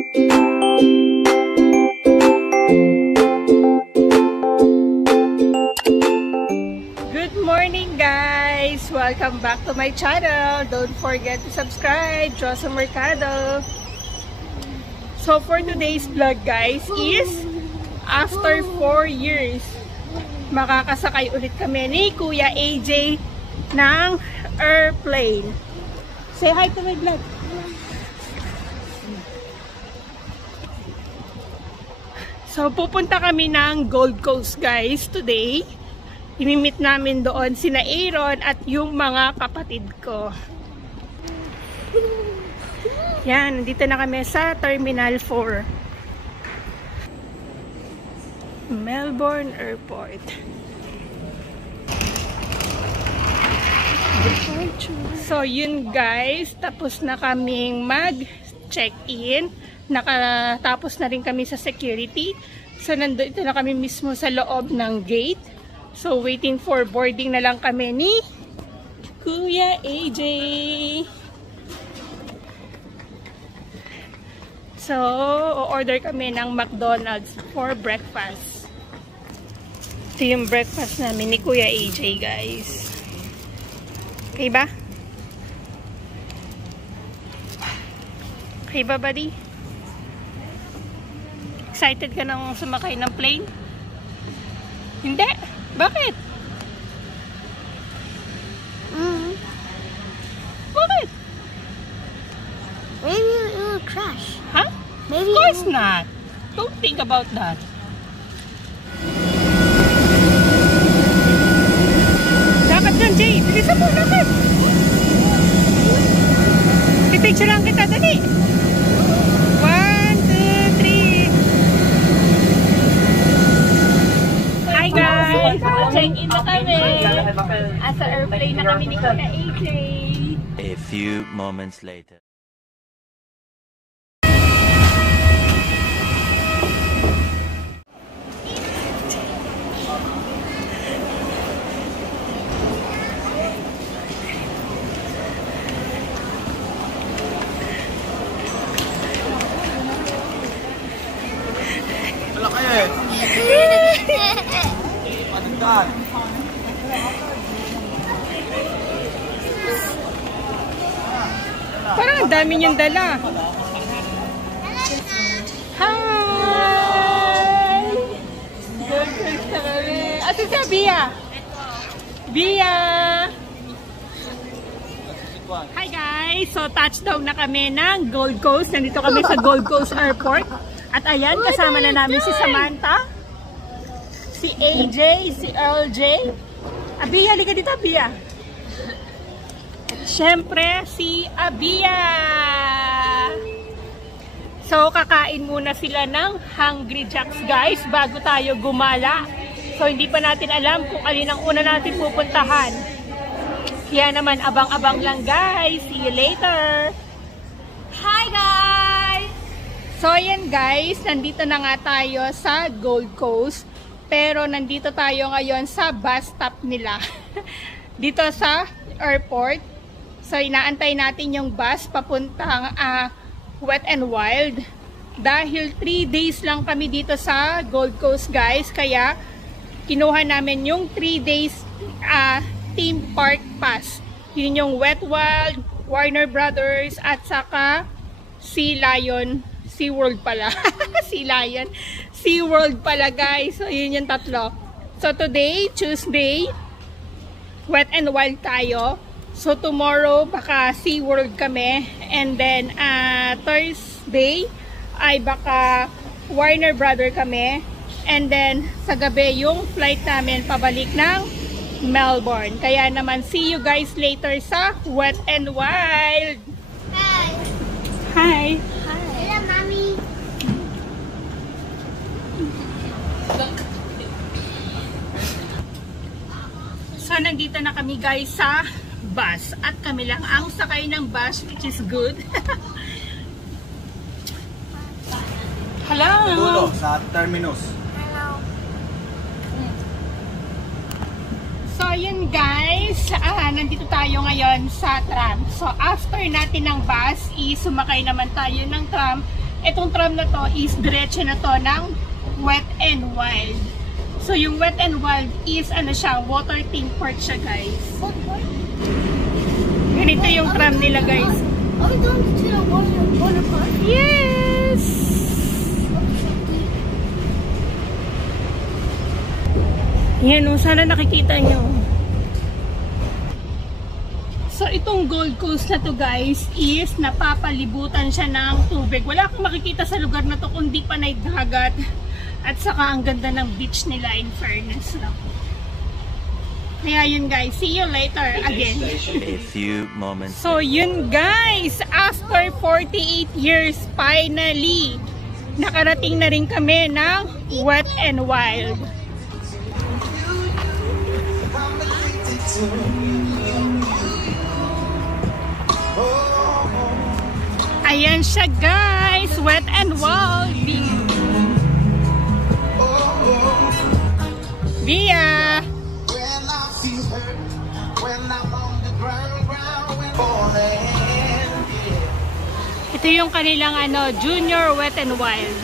Good morning guys! Welcome back to my channel. Don't forget to subscribe, Josa Mercado. So for today's vlog guys is after 4 years makakasakay ulit kami ni Kuya AJ ng airplane. Say hi to my vlog. So pupunta kami ng Gold Coast guys today. Imimit namin doon sina Aaron at yung mga kapatid ko. Yan, nandito na kami sa Terminal 4. Melbourne Airport. So yun guys, tapos na kaming mag-check-in. Nakatapos na rin kami sa security. So nandito na kami mismo sa loob ng gate. So waiting for boarding na lang kami ni Kuya AJ. So order kami ng McDonald's for breakfast. Ito yung breakfast namin ni Kuya AJ guys. Okay ba? Okay ba buddy? Excited ka nang sumakay ng plane? Hindi? Bakit? Bakit? Maybe it will crash. Huh? Maybe. Of course not. Don't think about that. Lakad dyan, Jay. Bilisan mo, lakad. Pipicture lang kita, dali. 1, 2, 3. Hi guys! Check-in na kami. Asa airplane na kami ni Kuya AJ. A few moments later. Wala kayo eh. Patagdaan. Parang ang dami niyong dala. Hi! Gold Coast na kami. Ate siya, Bia. Bia! Hi guys! So touchdown na kami ng Gold Coast. Nandito kami sa Gold Coast Airport. At ayan, kasama na namin si Samantha, si AJ, si LJ. Bia, halika dito, Bia. At syempre, si Abia. So, kakain muna sila ng Hungry Jacks, guys, bago tayo gumala. So, hindi pa natin alam kung alin ang una natin pupuntahan. Kaya naman, abang-abang lang, guys. See you later. Hi, guys! So, ayan, guys. Nandito na nga tayo sa Gold Coast. Pero, nandito tayo ngayon sa bus stop nila. Dito sa airport. So, inaantay natin yung bus papuntang Wet n Wild. Dahil 3 days lang kami dito sa Gold Coast guys. Kaya kinuha namin yung 3 days theme park pass. Yun yung Wet Wild, Warner Brothers at saka Sea Lion. Sea World pala. Sea Lion. Sea World pala guys. So yun yung tatlo. So today, Tuesday, Wet n Wild tayo. So tomorrow baka Sea World kami, and then Thursday ay baka Warner Brother kami, and then sa gabi yung flight namin pabalik ng Melbourne. Kaya naman see you guys later sa Wet n Wild. Hi. Hi. Hello, mommy. So nandito na kami guys sa bus at kami lang ang sakay ng bus, which is good. Hello. Dulo, sa terminus. Hello. So yun guys, nandito tayo ngayon sa tram. So after natin ng bus, sumakay naman tayo ng tram Itong tram na to is diretso na to ng Wet n Wild. So yung Wet n Wild is ano siya, water theme park siya guys. Ganito yung tram nila guys. Are we going to the water park? Yes! Yan o, sana nakikita nyo. So itong Gold Coast na to guys is napapalibutan siya ng tubig. Wala kang makikita sa lugar na to kundi panay dagat. At saka ang ganda ng beach nila, in fairness lang. Kaya yun guys, see you later again. A few moments. So yun guys, after 48 years, finally, nakarating na rin kami ng Wet n Wild. Ayan siya guys, Wet n Wild. Via! Ito yung kanilang ano, Junior Wet n Wild.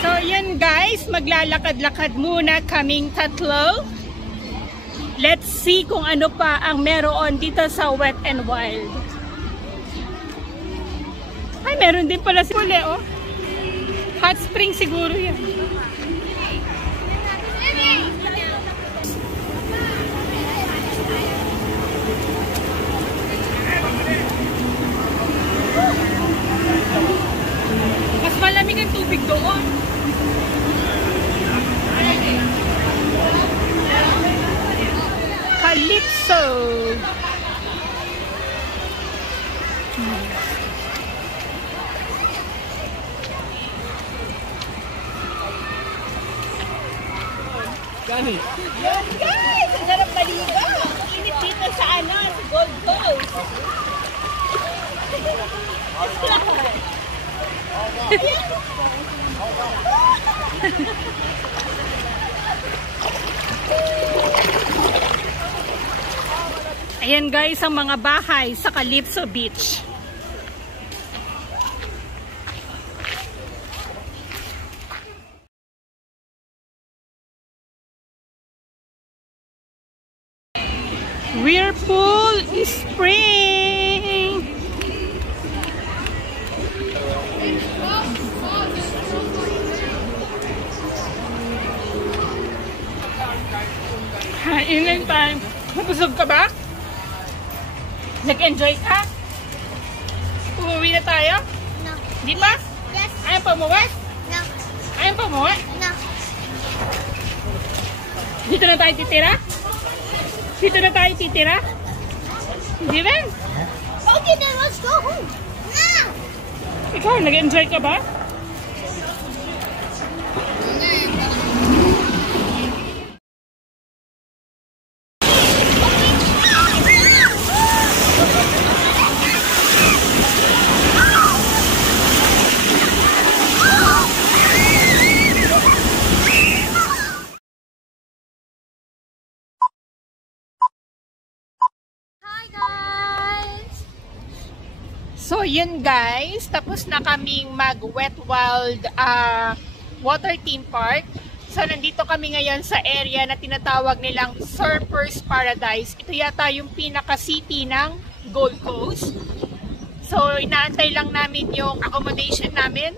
So yun guys, maglalakad-lakad muna kaming tatlo. Let's see kung ano pa ang meron dito sa Wet n Wild. Ay, meron din pala si Pule, oh. Hot spring siguro yan. Mas malamig ang tubig doon. Calypso. Gani? Yan guys! Ang sarap maligo! Init dito sa ano, sa Gold Coast. Ayan guys, ang mga bahay sa Calypso Beach. Whirlpool Spring. Hainin time. Nabusog ka ba? Nag-enjoy ka? Umuwi na tayo? No. Di ba? Yes. Ayaw pa umuwi? No. Ayaw pa umuwi? No. Dito na tayo titira? Dito na tayo titira? Hindi rin? Okay, then let's go home. No. Ikaw, nag-enjoy ka ba? Hi guys. So yun guys, tapos na kaming mag-Wet Wild water theme park. So nandito kami ngayon sa area na tinatawag nilang Surfers Paradise. Ito yata yung pinaka-city ng Gold Coast. So inaantay lang namin yung accommodation namin.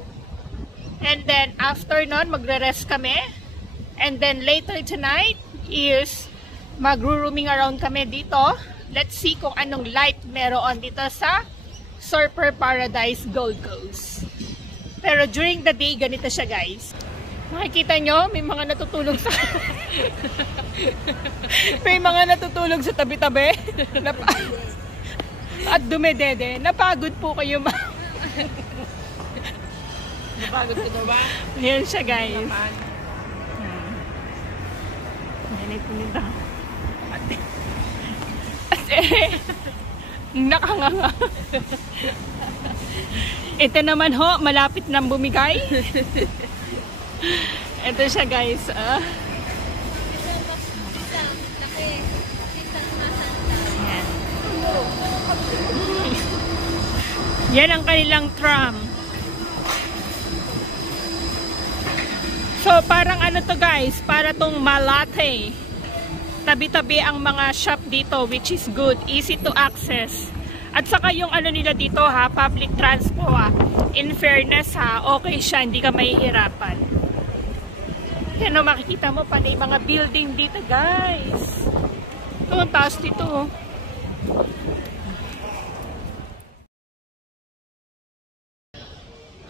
And then after nun, magre-rest kami. And then later tonight is magro-rooming around kami dito. Let's see kung anong light meron dito sa Surfer Paradise Gold Coast. Pero during the day, ganito siya guys. Makikita nyo, may mga natutulog sa may mga natutulog sa tabi-tabi. At dumedede. Napagod po kayo Napagod ka na ba? Yan siya guys. Ganito nito. Nakanganga. Ito naman ho, malapit nang bumigay. Ito siya guys. Yan ang kanilang tram. So parang ano to guys, para tong Malate. Tabi-tabi ang mga shop dito, which is good, easy to access. At saka yung ano nila dito ha, public transport ha. In fairness ha, okay siya, hindi ka mahihirapan. Yan o, makikita mo pa na yung mga building dito guys. Ito, ang taas dito.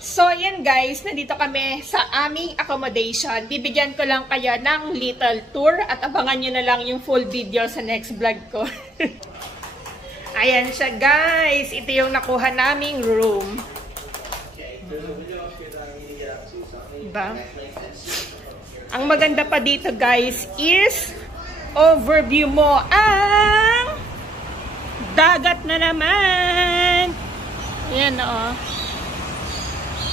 So, yan guys, nandito kami sa aming accommodation. Bibigyan ko lang kayo ng little tour at abangan nyo na lang yung full video sa next vlog ko. Ayan siya guys, ito yung nakuha naming room. Diba? Ang maganda pa dito guys is overview mo ang dagat na naman. Ayan o.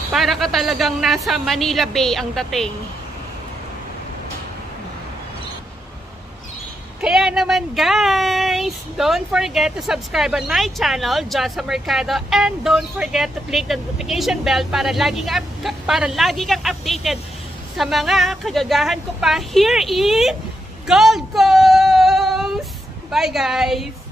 Para ka talagang nasa Manila Bay ang dating. Kaya naman guys, don't forget to subscribe on my channel, Josa Mercado, and don't forget to click the notification bell para lagi kang updated sa mga kagagahan ko pa here in Gold Coast. Bye guys!